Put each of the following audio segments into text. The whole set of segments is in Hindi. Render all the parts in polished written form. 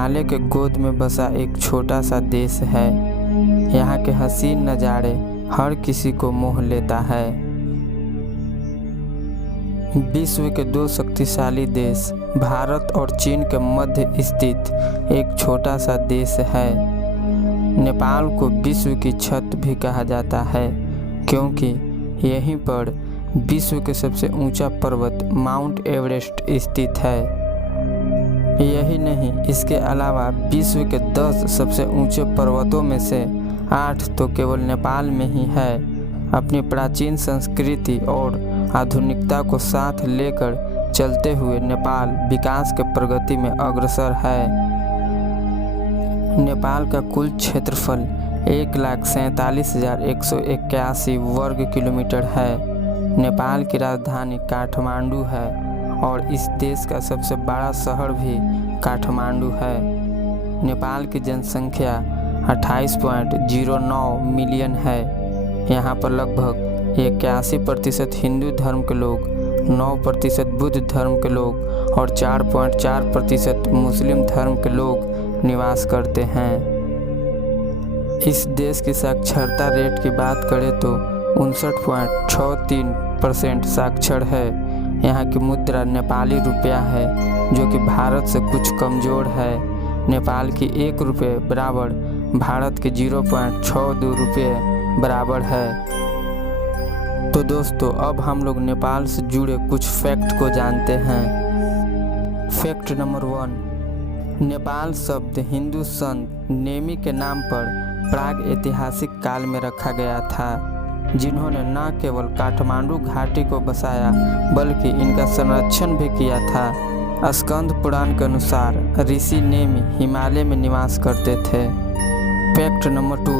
हिमालय के गोद में बसा एक छोटा सा देश है। यहाँ के हसीन नज़ारे हर किसी को मोह लेता है। विश्व के दो शक्तिशाली देश भारत और चीन के मध्य स्थित एक छोटा सा देश है। नेपाल को विश्व की छत भी कहा जाता है, क्योंकि यहीं पर विश्व के सबसे ऊंचा पर्वत माउंट एवरेस्ट स्थित है। यही नहीं, इसके अलावा विश्व के 10 सबसे ऊंचे पर्वतों में से 8 तो केवल नेपाल में ही है। अपनी प्राचीन संस्कृति और आधुनिकता को साथ लेकर चलते हुए नेपाल विकास के प्रगति में अग्रसर है। नेपाल का कुल क्षेत्रफल 1,47,181 वर्ग किलोमीटर है। नेपाल की राजधानी काठमांडू है और इस देश का सबसे बड़ा शहर भी काठमांडू है। नेपाल की जनसंख्या 28.09 मिलियन है। यहाँ पर लगभग 81% हिंदू धर्म के लोग, 9% बुद्ध धर्म के लोग और 4.4% मुस्लिम धर्म के लोग निवास करते हैं। इस देश की साक्षरता रेट की बात करें तो 59.63% साक्षर है। यहाँ की मुद्रा नेपाली रुपया है, जो कि भारत से कुछ कमज़ोर है। नेपाल की 1 रुपये बराबर भारत के 0.62 रुपये बराबर है। तो दोस्तों, अब हम लोग नेपाल से जुड़े कुछ फैक्ट को जानते हैं। फैक्ट नंबर 1, नेपाल शब्द हिंदू संत नेमी के नाम पर प्राग ऐतिहासिक काल में रखा गया था, जिन्होंने न केवल काठमांडू घाटी को बसाया बल्कि इनका संरक्षण भी किया था। स्कंद पुराण के अनुसार ऋषि नेमी हिमालय में निवास करते थे। फैक्ट नंबर 2,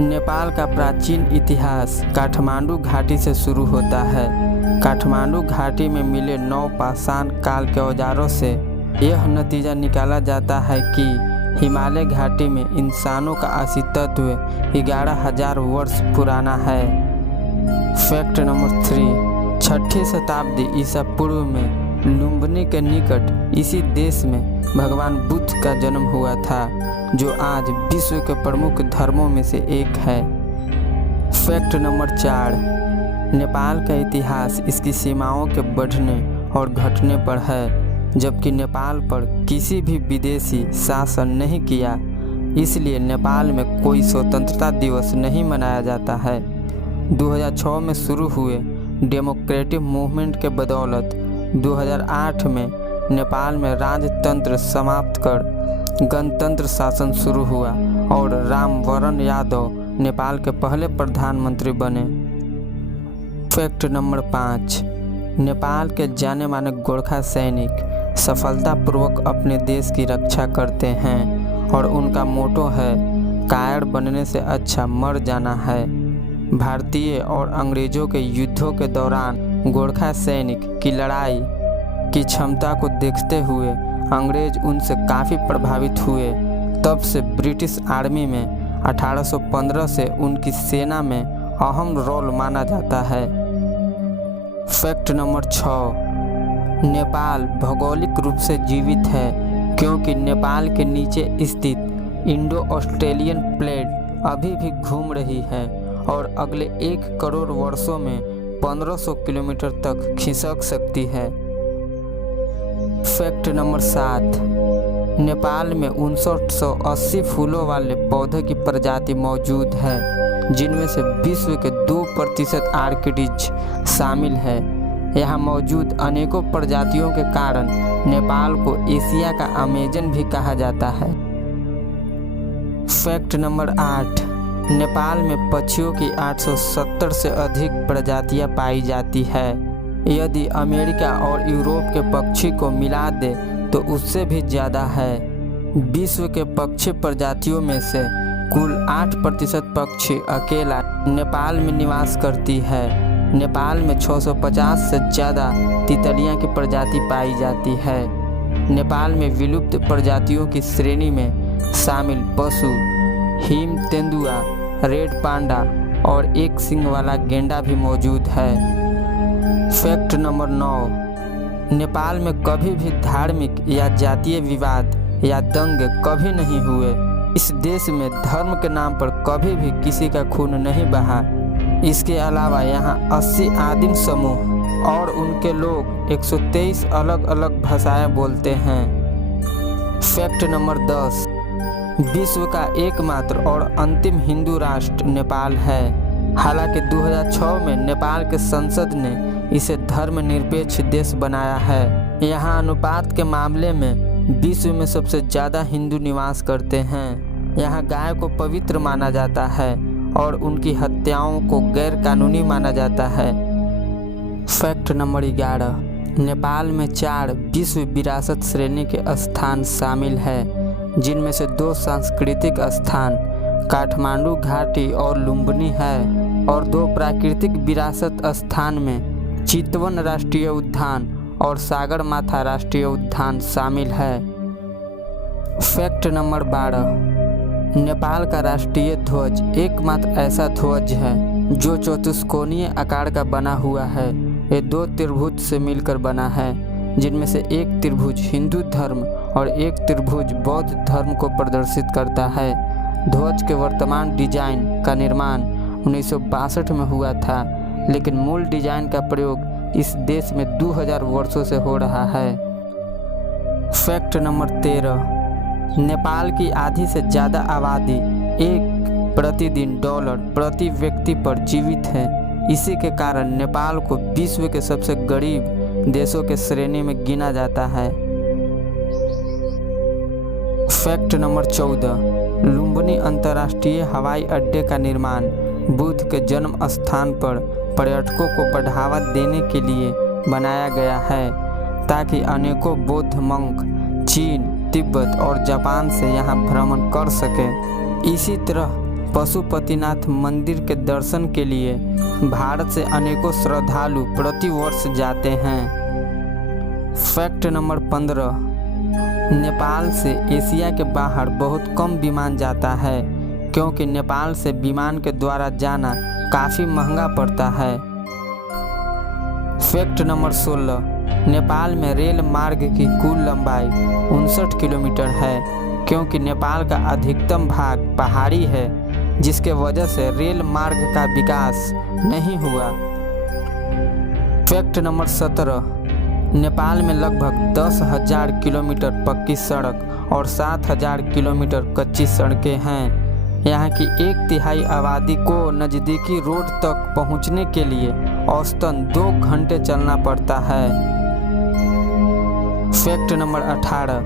नेपाल का प्राचीन इतिहास काठमांडू घाटी से शुरू होता है। काठमांडू घाटी में मिले 9 पाषाण काल के औजारों से यह नतीजा निकाला जाता है कि हिमालय घाटी में इंसानों का अस्तित्व 11,000 वर्ष पुराना है। फैक्ट नंबर 3, 6ठी शताब्दी ईसा पूर्व में लुम्बिनी के निकट इसी देश में भगवान बुद्ध का जन्म हुआ था, जो आज विश्व के प्रमुख धर्मों में से एक है। फैक्ट नंबर 4, नेपाल का इतिहास इसकी सीमाओं के बढ़ने और घटने पर है। जबकि नेपाल पर किसी भी विदेशी शासन नहीं किया, इसलिए नेपाल में कोई स्वतंत्रता दिवस नहीं मनाया जाता है। 2006 में शुरू हुए डेमोक्रेटिक मूवमेंट के बदौलत 2008 में नेपाल में राजतंत्र समाप्त कर गणतंत्र शासन शुरू हुआ और रामवरण यादव नेपाल के पहले प्रधानमंत्री बने। फैक्ट नंबर 5, नेपाल के जाने माने गोरखा सैनिक सफलतापूर्वक अपने देश की रक्षा करते हैं और उनका मोटो है, कायर बनने से अच्छा मर जाना है। भारतीय और अंग्रेजों के युद्धों के दौरान गोरखा सैनिक की लड़ाई की क्षमता को देखते हुए अंग्रेज उनसे काफ़ी प्रभावित हुए। तब से ब्रिटिश आर्मी में 1815 से उनकी सेना में अहम रोल माना जाता है। फैक्ट नंबर 6, नेपाल भौगोलिक रूप से जीवित है, क्योंकि नेपाल के नीचे स्थित इंडो ऑस्ट्रेलियन प्लेट अभी भी घूम रही है और अगले 1 करोड़ वर्षों में 1500 किलोमीटर तक खिसक सकती है। फैक्ट नंबर 7, नेपाल में 5980 फूलों वाले पौधे की प्रजाति मौजूद है, जिनमें से विश्व के 2% आर्किड्स शामिल है। यहाँ मौजूद अनेकों प्रजातियों के कारण नेपाल को एशिया का अमेजन भी कहा जाता है। फैक्ट नंबर 8, नेपाल में पक्षियों की 870 से अधिक प्रजातियां पाई जाती है। यदि अमेरिका और यूरोप के पक्षी को मिला दे तो उससे भी ज़्यादा है। विश्व के पक्षी प्रजातियों में से कुल 8% पक्षी अकेला नेपाल में निवास करती है। नेपाल में 650 से ज़्यादा तितलियां की प्रजाति पाई जाती है। नेपाल में विलुप्त प्रजातियों की श्रेणी में शामिल पशु हिम तेंदुआ, रेड पांडा और एक सींग वाला गेंडा भी मौजूद है। फैक्ट नंबर 9, नेपाल में कभी भी धार्मिक या जातीय विवाद या दंगे कभी नहीं हुए। इस देश में धर्म के नाम पर कभी भी किसी का खून नहीं बहा। इसके अलावा यहाँ 80 आदिम समूह और उनके लोग 123 अलग अलग भाषाएं बोलते हैं। फैक्ट नंबर 10, विश्व का एकमात्र और अंतिम हिंदू राष्ट्र नेपाल है। हालांकि 2006 में नेपाल के संसद ने इसे धर्मनिरपेक्ष देश बनाया है। यहाँ अनुपात के मामले में विश्व में सबसे ज़्यादा हिंदू निवास करते हैं। यहाँ गाय को पवित्र माना जाता है और उनकी हत्याओं को गैर कानूनी माना जाता है। फैक्ट नंबर 11, नेपाल में 4 विश्व विरासत श्रेणी के स्थान शामिल है, जिनमें से 2 सांस्कृतिक स्थान काठमांडू घाटी और लुम्बिनी है और 2 प्राकृतिक विरासत स्थान में चितवन राष्ट्रीय उद्यान और सागरमाथा राष्ट्रीय उद्यान शामिल है। फैक्ट नंबर 12, नेपाल का राष्ट्रीय ध्वज एकमात्र ऐसा ध्वज है जो चतुष्कोणीय आकार का बना हुआ है। ये 2 त्रिभुज से मिलकर बना है, जिनमें से एक त्रिभुज हिंदू धर्म और एक त्रिभुज बौद्ध धर्म को प्रदर्शित करता है। ध्वज के वर्तमान डिजाइन का निर्माण 1962 में हुआ था, लेकिन मूल डिजाइन का प्रयोग इस देश में 2000 वर्षों से हो रहा है। फैक्ट नंबर 13, नेपाल की आधी से ज़्यादा आबादी प्रतिदिन $1 प्रति व्यक्ति पर जीवित है। इसी के कारण नेपाल को विश्व के सबसे गरीब देशों के श्रेणी में गिना जाता है। फैक्ट नंबर 14, लुम्बिनी अंतर्राष्ट्रीय हवाई अड्डे का निर्माण बुद्ध के जन्म स्थान पर पर्यटकों को बढ़ावा देने के लिए बनाया गया है, ताकि अनेकों बौद्ध मंक चीन, तिब्बत और जापान से यहाँ भ्रमण कर सके। इसी तरह पशुपतिनाथ मंदिर के दर्शन के लिए भारत से अनेकों श्रद्धालु प्रति वर्ष जाते हैं। फैक्ट नंबर 15, नेपाल से एशिया के बाहर बहुत कम विमान जाता है, क्योंकि नेपाल से विमान के द्वारा जाना काफ़ी महंगा पड़ता है। फैक्ट नंबर 16, नेपाल में रेल मार्ग की कुल लंबाई 59 किलोमीटर है, क्योंकि नेपाल का अधिकतम भाग पहाड़ी है, जिसके वजह से रेल मार्ग का विकास नहीं हुआ। फैक्ट नंबर 17, नेपाल में लगभग 10,000 किलोमीटर पक्की सड़क और 7,000 किलोमीटर कच्ची सड़कें हैं। यहाँ की 1/3 आबादी को नज़दीकी रोड तक पहुँचने के लिए औसतन 2 घंटे चलना पड़ता है। फैक्ट नंबर 18,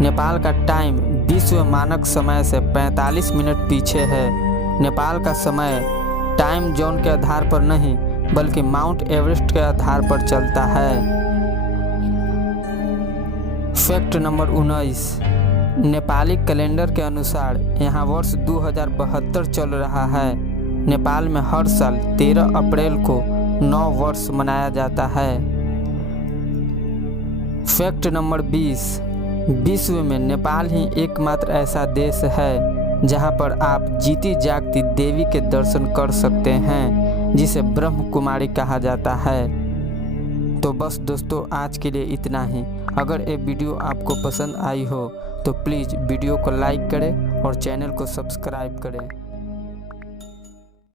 नेपाल का टाइम विश्व मानक समय से 45 मिनट पीछे है। नेपाल का समय टाइम जोन के आधार पर नहीं, बल्कि माउंट एवरेस्ट के आधार पर चलता है। फैक्ट नंबर 19, नेपाली कैलेंडर के अनुसार यहाँ वर्ष 2072 चल रहा है। नेपाल में हर साल 13 अप्रैल को नव वर्ष मनाया जाता है। फैक्ट नंबर 20, विश्व में नेपाल ही एकमात्र ऐसा देश है जहाँ पर आप जीती जागती देवी के दर्शन कर सकते हैं, जिसे ब्रह्म कुमारी कहा जाता है। तो बस दोस्तों, आज के लिए इतना ही। अगर ये वीडियो आपको पसंद आई हो तो प्लीज़ वीडियो को लाइक करें और चैनल को सब्सक्राइब करें।